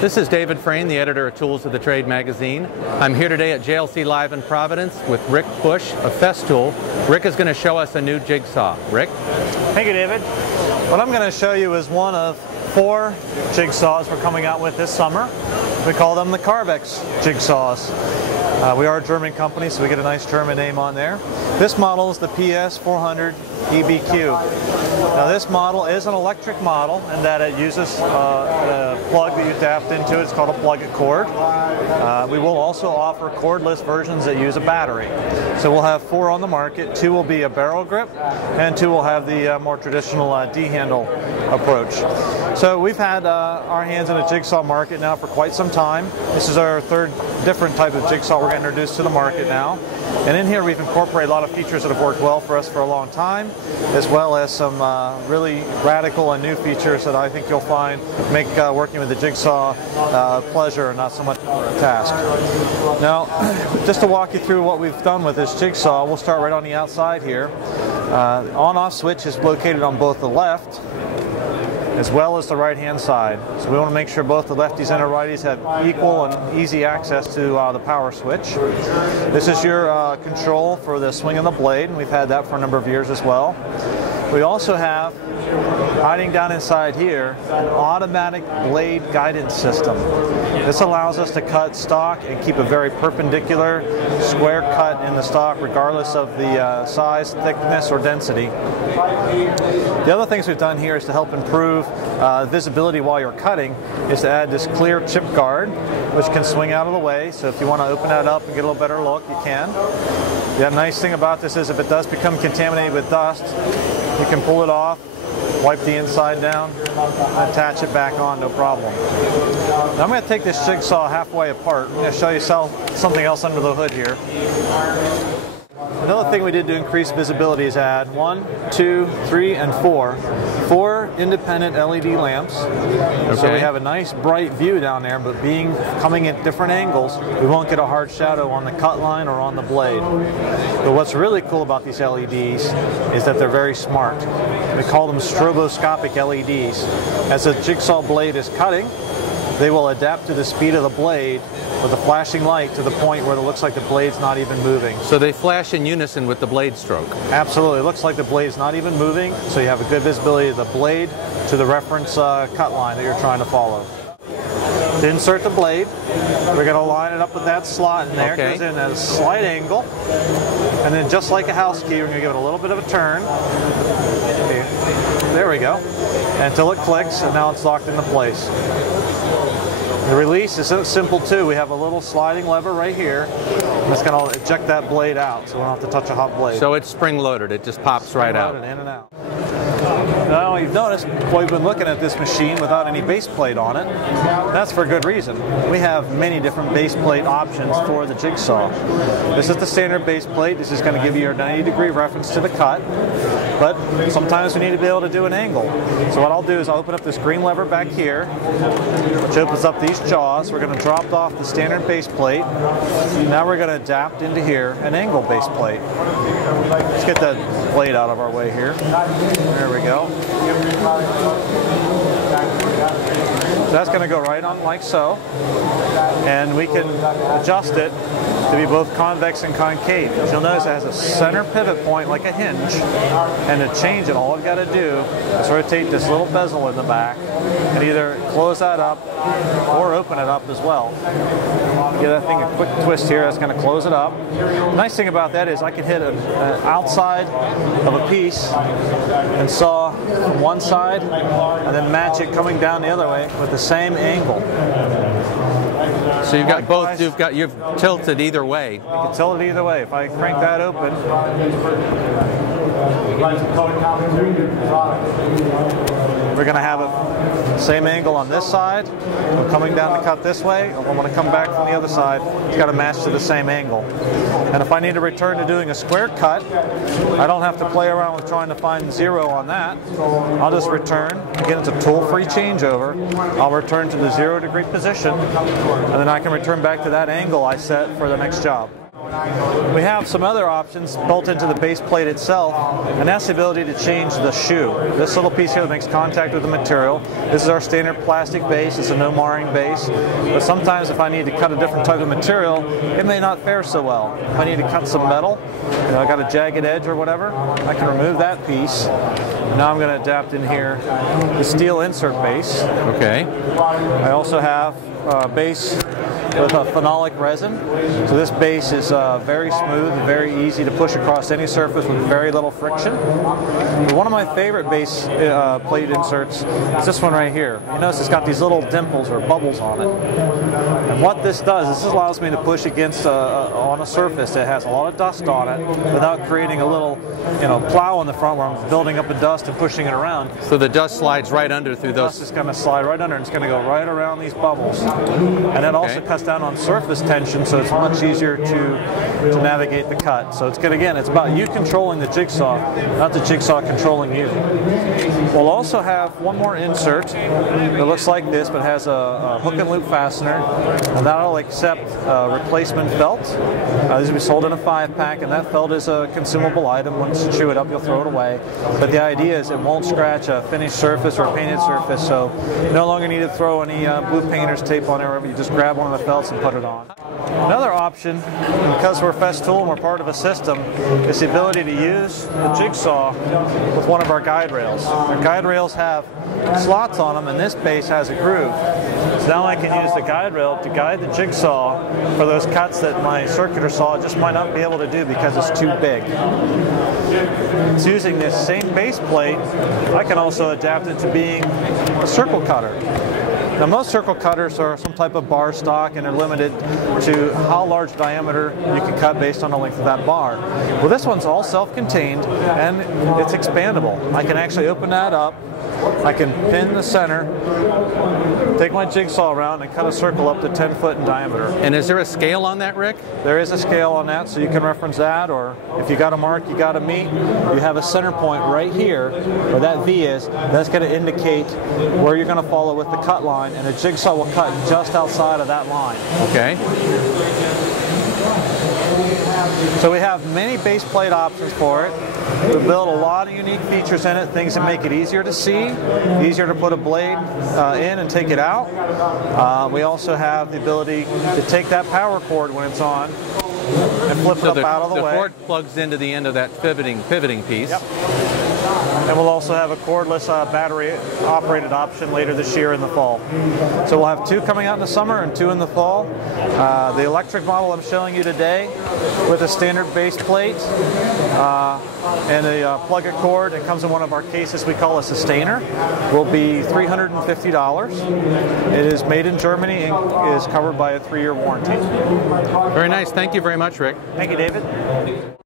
This is David Frayne, the editor of Tools of the Trade magazine. I'm here today at JLC Live in Providence with Rick Bush of Festool. Rick is going to show us a new jigsaw. Rick? Thank you, David. What I'm going to show you is one of 4 jigsaws we're coming out with this summer. We call them the Carvex Jig Saws. We are a German company, so we get a nice German name on there. This model is the PS400 EBQ. Now this model is an electric model in that it uses a plug that you tapped into. It's called a plug-it cord. We will also offer cordless versions that use a battery. So we'll have 4 on the market. 2 will be a barrel grip, and 2 will have the more traditional D-handle approach. So we've had our hands in the jigsaw market now for quite some time. This is our 3rd different type of jigsaw we're going to introduce to the market now. And in here we've incorporated a lot of features that have worked well for us for a long time, as well as some really radical and new features that I think you'll find make working with the jigsaw pleasure and not so much a task. Now, just to walk you through what we've done with this jigsaw, we'll start right on the outside here. The on-off switch is located on both the left as well as the right-hand side. So we want to make sure both the lefties and the righties have equal and easy access to the power switch. This is your control for the swing of the blade, and we've had that for a number of years as well. We also have, hiding down inside here, an automatic blade guidance system. This allows us to cut stock and keep a very perpendicular square cut in the stock regardless of the size, thickness, or density. The other things we've done here is to help improve visibility while you're cutting is to add this clear chip guard, which can swing out of the way. So if you want to open that up and get a little better look, you can. The nice thing about this is if it does become contaminated with dust, you can pull it off, wipe the inside down, and attach it back on, no problem. Now I'm going to take this jigsaw halfway apart. I'm going to show you something else under the hood here. Another thing we did to increase visibility is add 1, 2, 3, and 4 independent LED lamps. Okay. So we have a nice bright view down there, but coming at different angles, we won't get a hard shadow on the cut line or on the blade. But what's really cool about these LEDs is that they're very smart. We call them stroboscopic LEDs. As the jigsaw blade is cutting, they will adapt to the speed of the blade with a flashing light to the point where it looks like the blade's not even moving. So they flash in unison with the blade stroke? Absolutely. It looks like the blade's not even moving, so you have a good visibility of the blade to the reference cut line that you're trying to follow. To insert the blade, we're going to line it up with that slot in there. Okay. It goes in at a slight angle, and then just like a house key, we're going to give it a little bit of a turn. There we go. Until it clicks, and now it's locked into place. The release is simple too. We have a little sliding lever right here, and it's going to eject that blade out, so we don't have to touch a hot blade. So it's spring-loaded. It just pops right out. In and out. Now you've noticed we've been looking at this machine without any base plate on it. That's for good reason. We have many different base plate options for the jigsaw. This is the standard base plate. This is going to give you your 90-degree reference to the cut, but sometimes we need to be able to do an angle. So what I'll do is I'll open up this green lever back here, which opens up these jaws. We're going to drop off the standard base plate. Now we're going to adapt into here an angle base plate. Let's get that blade out of our way here. There we go. So that's going to go right on like so, and we can adjust it to be both convex and concave. As you'll notice, it has a center pivot point like a hinge, and to change it, all I've got to do is rotate this little bezel in the back and either close that up or open it up as well. Give that thing a quick twist here. That's going to close it up. The nice thing about that is I can hit an outside of a piece and saw from one side and then match it coming down the other way with the same angle. So you've got both. You've tilted either way. You can tilt it either way. If I crank that open, we're going to have the same angle on this side. I'm coming down to cut this way. I want to come back from the other side. It's got to match to the same angle. And if I need to return to doing a square cut, I don't have to play around with trying to find 0 on that. I'll just return. Again, it's a tool-free changeover. I'll return to the 0-degree position, and then I can return back to that angle I set for the next job. We have some other options built into the base plate itself, and that's the ability to change the shoe. This little piece here that makes contact with the material. This is our standard plastic base. It's a no marring base. But sometimes if I need to cut a different type of material, it may not fare so well. If I need to cut some metal, I got a jagged edge or whatever, I can remove that piece. Now I'm going to adapt in here the steel insert base. Okay. I also have a base with a phenolic resin. So this base is very smooth and very easy to push across any surface with very little friction. But one of my favorite base plate inserts is this one right here. You notice it's got these little dimples or bubbles on it. And what this does is this allows me to push against on a surface that has a lot of dust on it without creating a little plow on the front where I'm building up the dust and pushing it around. So the dust slides right under through those. The dust is going to slide right under and it's going to go right around these bubbles. And it also cuts down on surface tension, so it's much easier to navigate the cut. So it's good. Again, it's about you controlling the jigsaw, not the jigsaw controlling you. We'll also have one more insert that looks like this, but has a hook and loop fastener, and that'll accept replacement felt. These will be sold in a 5-pack, and that felt is a consumable item. Once you chew it up, you'll throw it away. But the idea is it won't scratch a finished surface or a painted surface, so you no longer need to throw any blue painter's tape on there. You just grab one of the felts and put it on. Another option, because we're Festool and we're part of a system, is the ability to use the jigsaw with one of our guide rails. Our guide rails have slots on them, and this base has a groove. So now I can use the guide rail to guide the jigsaw for those cuts that my circular saw just might not be able to do because it's too big. It's using this same base plate, I can also adapt it to being a circle cutter. Now most circle cutters are some type of bar stock and are limited to how large diameter you can cut based on the length of that bar. Well, this one's all self-contained and it's expandable. I can actually open that up, I can pin the center, take my jigsaw around and cut a circle up to 10 foot in diameter. And is there a scale on that, Rick? There is a scale on that, so you can reference that, or if you got a mark you got to meet, you have a center point right here where that V is. That's going to indicate where you're going to follow with the cut line, and the jigsaw will cut just outside of that line. Okay. So we have many base plate options for it. We build a lot of unique features in it, things that make it easier to see, easier to put a blade in and take it out. We also have the ability to take that power cord when it's on and flip it up out of the way. The cord plugs into the end of that pivoting piece. Yep. And we'll also have a cordless battery-operated option later this year in the fall. So we'll have 2 coming out in the summer and 2 in the fall. The electric model I'm showing you today with a standard base plate and a plug-it cord. It comes in one of our cases we call a sustainer. Will be $350. It is made in Germany and is covered by a 3-year warranty. Very nice. Thank you very much, Rick. Thank you, David.